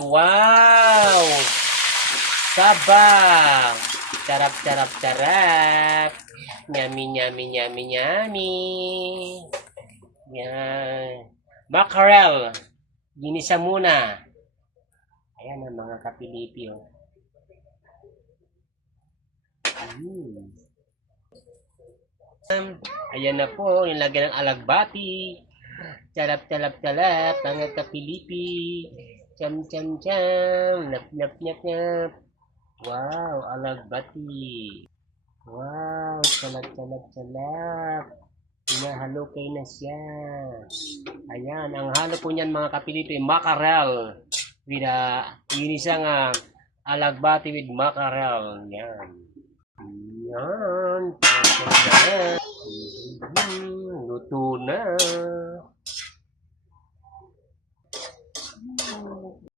Wow! Sabang! Sarap, sarap, sarap! Yummy, yummy, yummy, yummy! Yan. Mackerel! Ginisa muna. Ayan ang mga kapilipi. Oh. Ayan na po, nilagyan ng alagbati. Charap, charap, charap, mga kapilipi. Cham, cham, cham. Nap, nap, nap, nap. Wow, alagbati. Wow, charap, charap, charap. Hinahalukay na siya. Ayan, ang halo po niyan mga kapilipi, mackerel. With inisang alagbati with mackerel. Yan. Yan. Luto na.